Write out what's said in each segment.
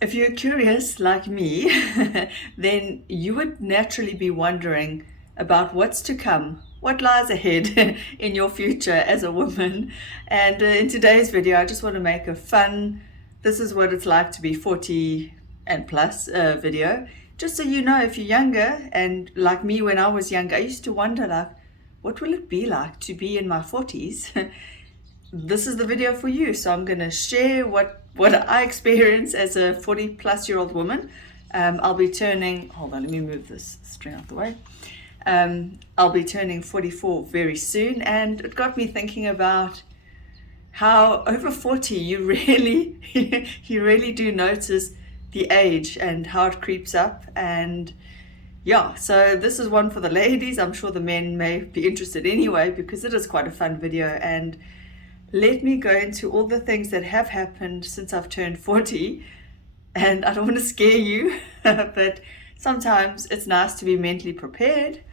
If you're curious like me, then you would naturally be wondering about what's to come, what lies ahead in your future as a woman. And in today's video, I just want to make a fun, this is what it's like to be 40 and plus video. Just so you know, if you're younger, and like me when I was younger, I used to wonder like, what will it be like to be in my 40s? This is the video for you. So I'm going to share what I experience as a 40 plus year old woman. I'll be turning, hold on, let me move this string out the way. I'll be turning 44 very soon, and it got me thinking about how over 40 you really you really do notice the age and how it creeps up. And yeah, so this is one for the ladies. I'm sure the men may be interested anyway, because it is quite a fun video. And let me go into all the things that have happened since I've turned 40. And I don't want to scare you, but sometimes it's nice to be mentally prepared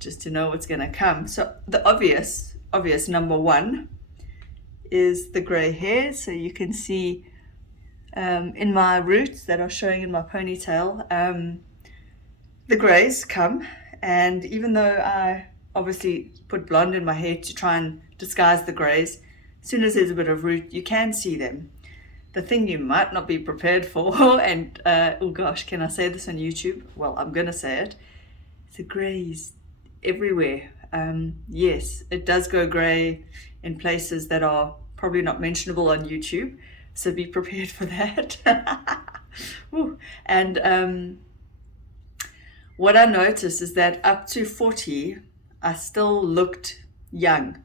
just to know what's going to come. So the obvious number one is the gray hair. So you can see in my roots that are showing in my ponytail, the grays come. And even though I obviously put blonde in my hair to try and disguise the grays, as soon as there's a bit of root, you can see them. The thing you might not be prepared for, and oh gosh, can I say this on YouTube? Well, I'm going to say it. The grays everywhere. Yes, it does go gray in places that are probably not mentionable on YouTube, so be prepared for that. And what I noticed is that up to 40, I still looked young.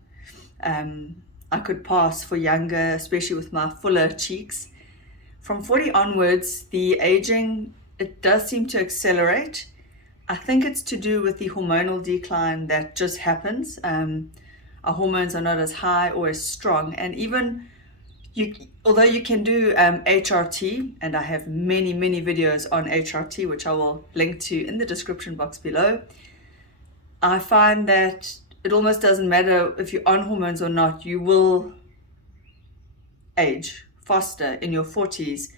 I could pass for younger, especially with my fuller cheeks. From 40 onwards, the aging, it does seem to accelerate. I think it's to do with the hormonal decline that just happens. Our hormones are not as high or as strong. And even, although you can do HRT, and I have many videos on HRT, which I will link to in the description box below, I find that it almost doesn't matter if you're on hormones or not, you will age faster in your 40s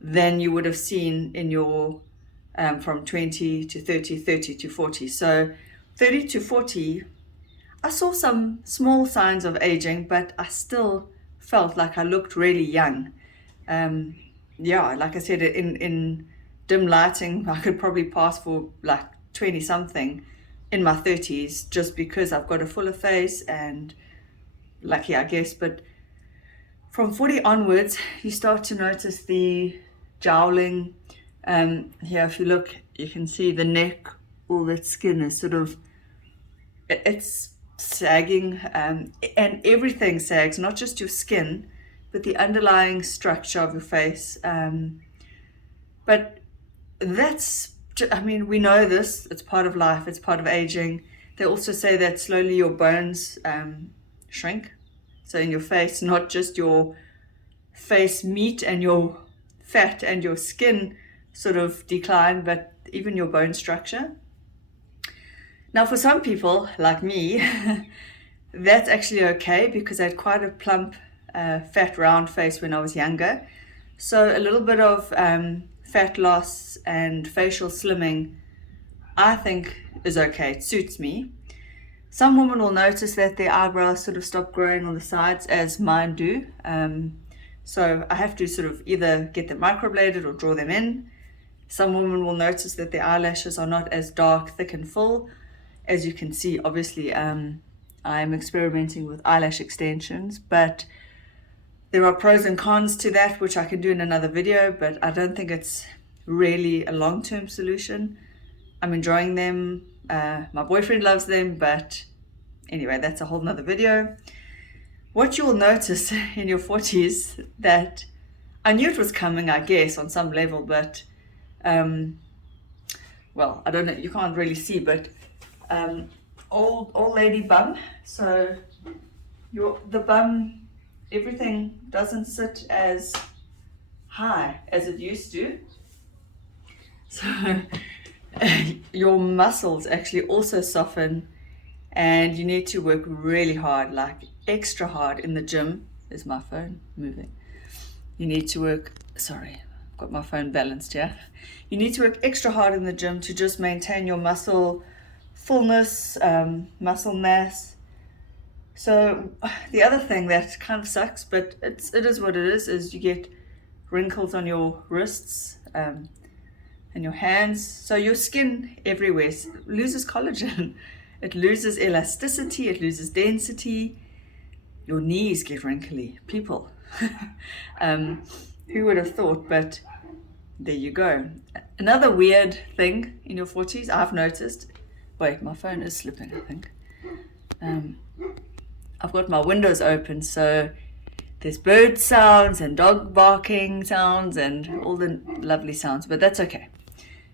than you would have seen in your from 20 to 30, 30 to 40. So 30 to 40, I saw some small signs of aging, but I still felt like I looked really young. Yeah, like I said, in dim lighting, I could probably pass for like 20 something in my 30s, just because I've got a fuller face and lucky, I guess. But from 40 onwards, you start to notice the jowling. Here, if you look, you can see the neck, all that skin is sort of, it's sagging, and everything sags, not just your skin, but the underlying structure of your face. But that's, I mean, we know this, it's part of life, it's part of aging. They also say that slowly your bones shrink. So in your face, not just your face meat and your fat and your skin sort of decline, but even your bone structure. Now for some people like me, that's actually okay, because I had quite a plump, fat, round face when I was younger. So a little bit of fat loss and facial slimming, I think, is okay. It suits me. Some women will notice that their eyebrows sort of stop growing on the sides, as mine do. So I have to sort of either get them microbladed or draw them in. Some women will notice that their eyelashes are not as dark, thick and full. As you can see, obviously, I'm experimenting with eyelash extensions, but there are pros and cons to that, which I can do in another video, but I don't think it's really a long-term solution. I'm enjoying them. My boyfriend loves them, but anyway, that's a whole nother video. What you will notice in your 40s, that I knew it was coming, I guess, on some level, but well, I don't know, you can't really see, but old lady bum. So the bum, everything doesn't sit as high as it used to. So your muscles actually also soften, and you need to work really hard, like extra hard in the gym. There's my phone moving. You need to work, sorry, got my phone balanced here. You need to work extra hard in the gym to just maintain your muscle fullness, muscle mass. So the other thing that kind of sucks, but it is what it is you get wrinkles on your wrists and your hands. So your skin everywhere loses collagen. It loses elasticity, it loses density. Your knees get wrinkly. People. Who would have thought? But there you go. Another weird thing in your 40s I've noticed. Wait, my phone is slipping, I think. I've got my windows open, so there's bird sounds and dog barking sounds and all the lovely sounds, but that's okay.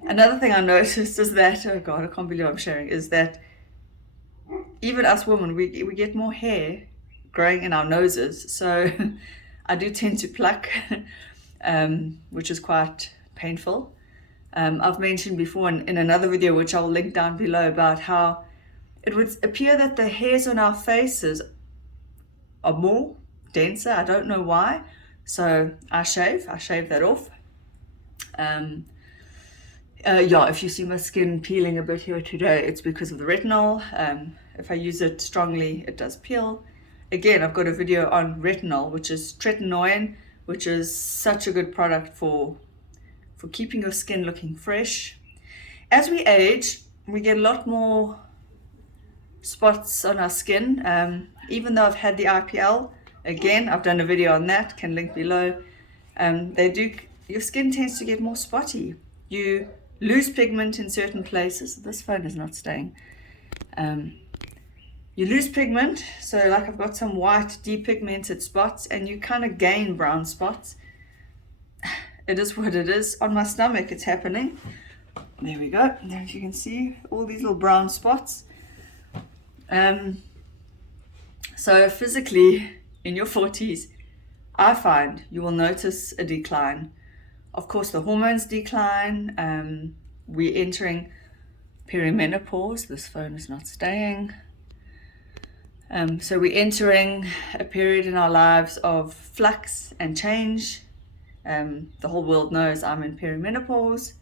Another thing I noticed is that, oh God, I can't believe I'm sharing, is that even us women, we get more hair growing in our noses. So I do tend to pluck, which is quite painful. I've mentioned before in another video, which I'll link down below, about how it would appear that the hairs on our faces are more denser. I don't know why. So I shave that off. If you see my skin peeling a bit here today, it's because of the retinol. If I use it strongly, it does peel. Again, I've got a video on retinol, which is tretinoin, which is such a good product for keeping your skin looking fresh. As we age, we get a lot more spots on our skin. Even though I've had the IPL, again, I've done a video on that, can link below. Your skin tends to get more spotty. You lose pigment in certain places. This phone is not staying. You lose pigment, so like I've got some white depigmented spots, and you kind of gain brown spots. It is what it is. On my stomach it's happening. There we go. There you can see all these little brown spots. So physically, in your 40s, I find you will notice a decline. Of course, the hormones decline. We're entering perimenopause. This phone is not staying. So we're entering a period in our lives of flux and change. The whole world knows I'm in perimenopause.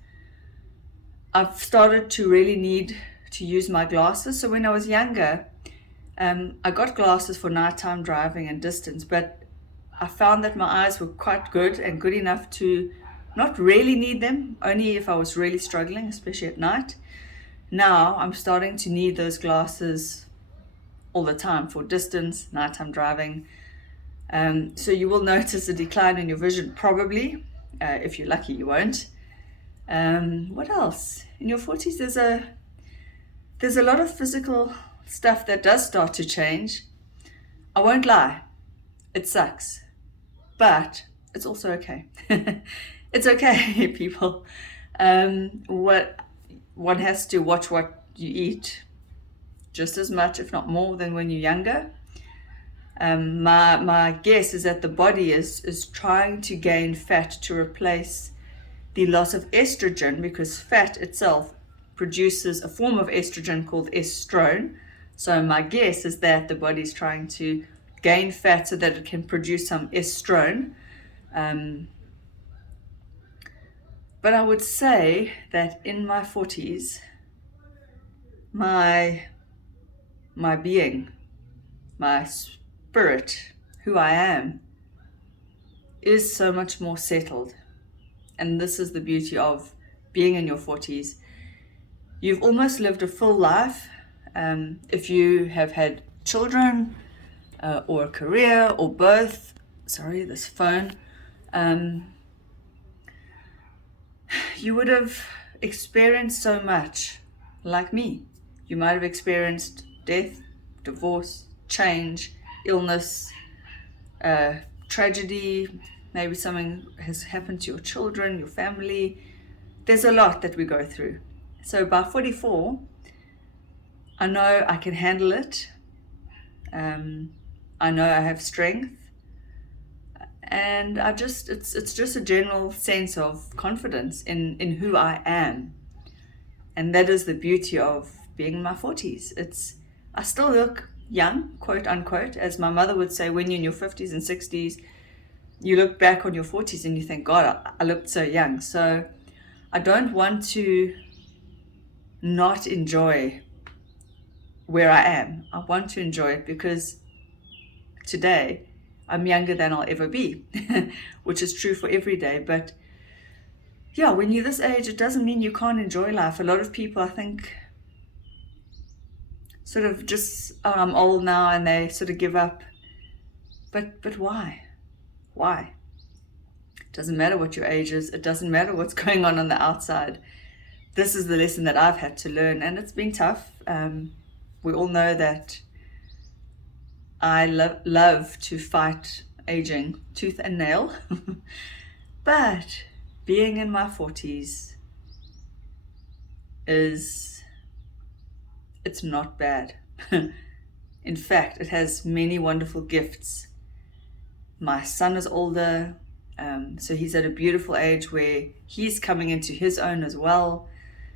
I've started to really need to use my glasses. So when I was younger, I got glasses for nighttime driving and distance, but I found that my eyes were quite good and good enough to not really need them, only if I was really struggling, especially at night. Now I'm starting to need those glasses all the time for distance, nighttime driving. So you will notice a decline in your vision, probably. If you're lucky, you won't. What else? In your 40s, there's a lot of physical stuff that does start to change. I won't lie, it sucks, but it's also okay. It's okay, people. One has to watch what you eat just as much, if not more, than when you're younger. My guess is that the body is trying to gain fat to replace the loss of estrogen, because fat itself produces a form of estrogen called estrone. So my guess is that the body's trying to gain fat so that it can produce some estrone. But I would say that in my 40s, my being, my spirit, who I am, is so much more settled. And this is the beauty of being in your 40s. You've almost lived a full life. If you have had children or a career or both, sorry, this phone, you would have experienced so much like me. You might have experienced death, divorce, change, illness, tragedy, maybe something has happened to your children, your family. There's a lot that we go through. So by 44, I know I can handle it. I know I have strength. And it's just a general sense of confidence in who I am. And that is the beauty of being in my 40s. I still look young, quote unquote, as my mother would say, when you're in your 50s and 60s, you look back on your 40s and you think, God, I looked so young. So I don't want to not enjoy where I am. I want to enjoy it because today I'm younger than I'll ever be, which is true for every day. But yeah, when you're this age, it doesn't mean you can't enjoy life. A lot of people, I think, sort of just, oh, I'm old now, and they sort of give up. But why? Why? It doesn't matter what your age is. It doesn't matter what's going on the outside. This is the lesson that I've had to learn, and it's been tough. We all know that I love to fight aging tooth and nail. But being in my 40s it's not bad. In fact, it has many wonderful gifts. My son is older, so he's at a beautiful age where he's coming into his own as well.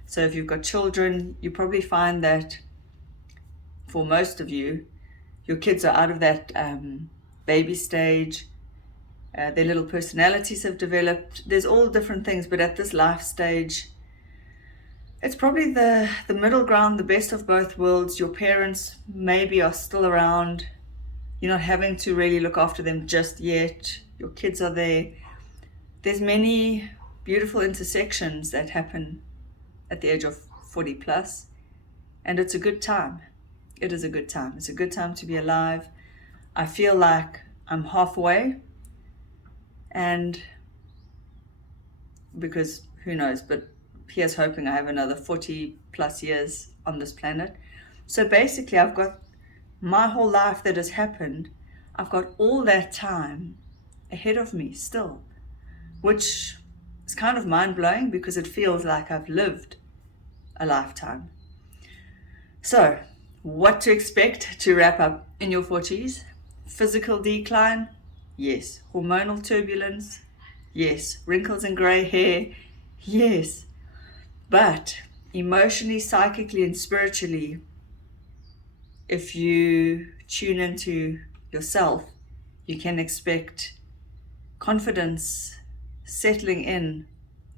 So if you've got children, you probably find that for most of you, your kids are out of that baby stage. Their little personalities have developed. There's all different things, but at this life stage, it's probably the middle ground, the best of both worlds. Your parents maybe are still around. You're not having to really look after them just yet. Your kids are there. There's many beautiful intersections that happen at the age of 40 plus, and it's a good time. It is a good time. It's a good time to be alive. I feel like I'm halfway, and because who knows, but here's hoping I have another 40 plus years on this planet. So basically, I've got my whole life that has happened. I've got all that time ahead of me still, which is kind of mind-blowing because it feels like I've lived a lifetime. So what to expect to wrap up in your 40s? Physical decline? Yes. Hormonal turbulence? Yes. Wrinkles and gray hair? Yes. But emotionally, psychically, and spiritually, if you tune into yourself, you can expect confidence, settling in,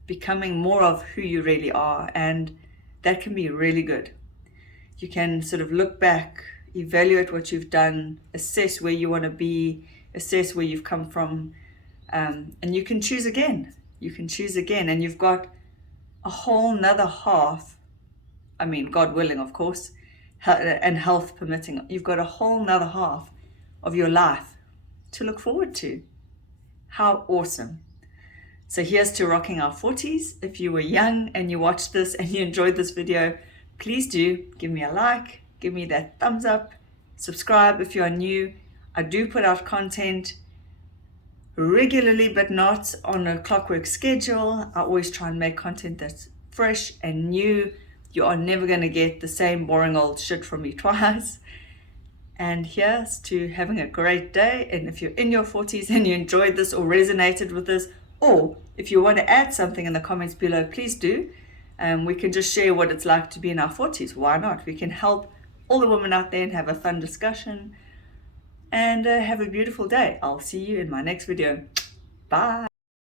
becoming more of who you really are, and that can be really good. You can sort of look back, evaluate what you've done, assess where you want to be, assess where you've come from, and you can choose again. You can choose again, and you've got a whole nother half, I mean, God willing, of course, and health permitting, you've got a whole nother half of your life to look forward to. How awesome. So here's to rocking our 40s. If you were young and you watched this and you enjoyed this video, please do give me a like, give me that thumbs up, subscribe if you are new. I do put out content regularly, but not on a clockwork schedule. I always try and make content that's fresh and new. You are never going to get the same boring old shit from me twice. And here's to having a great day. And if you're in your 40s and you enjoyed this or resonated with this, or if you want to add something in the comments below, please do. We can just share what it's like to be in our 40s. Why not? We can help all the women out there and have a fun discussion. And have a beautiful day. I'll see you in my next video. Bye.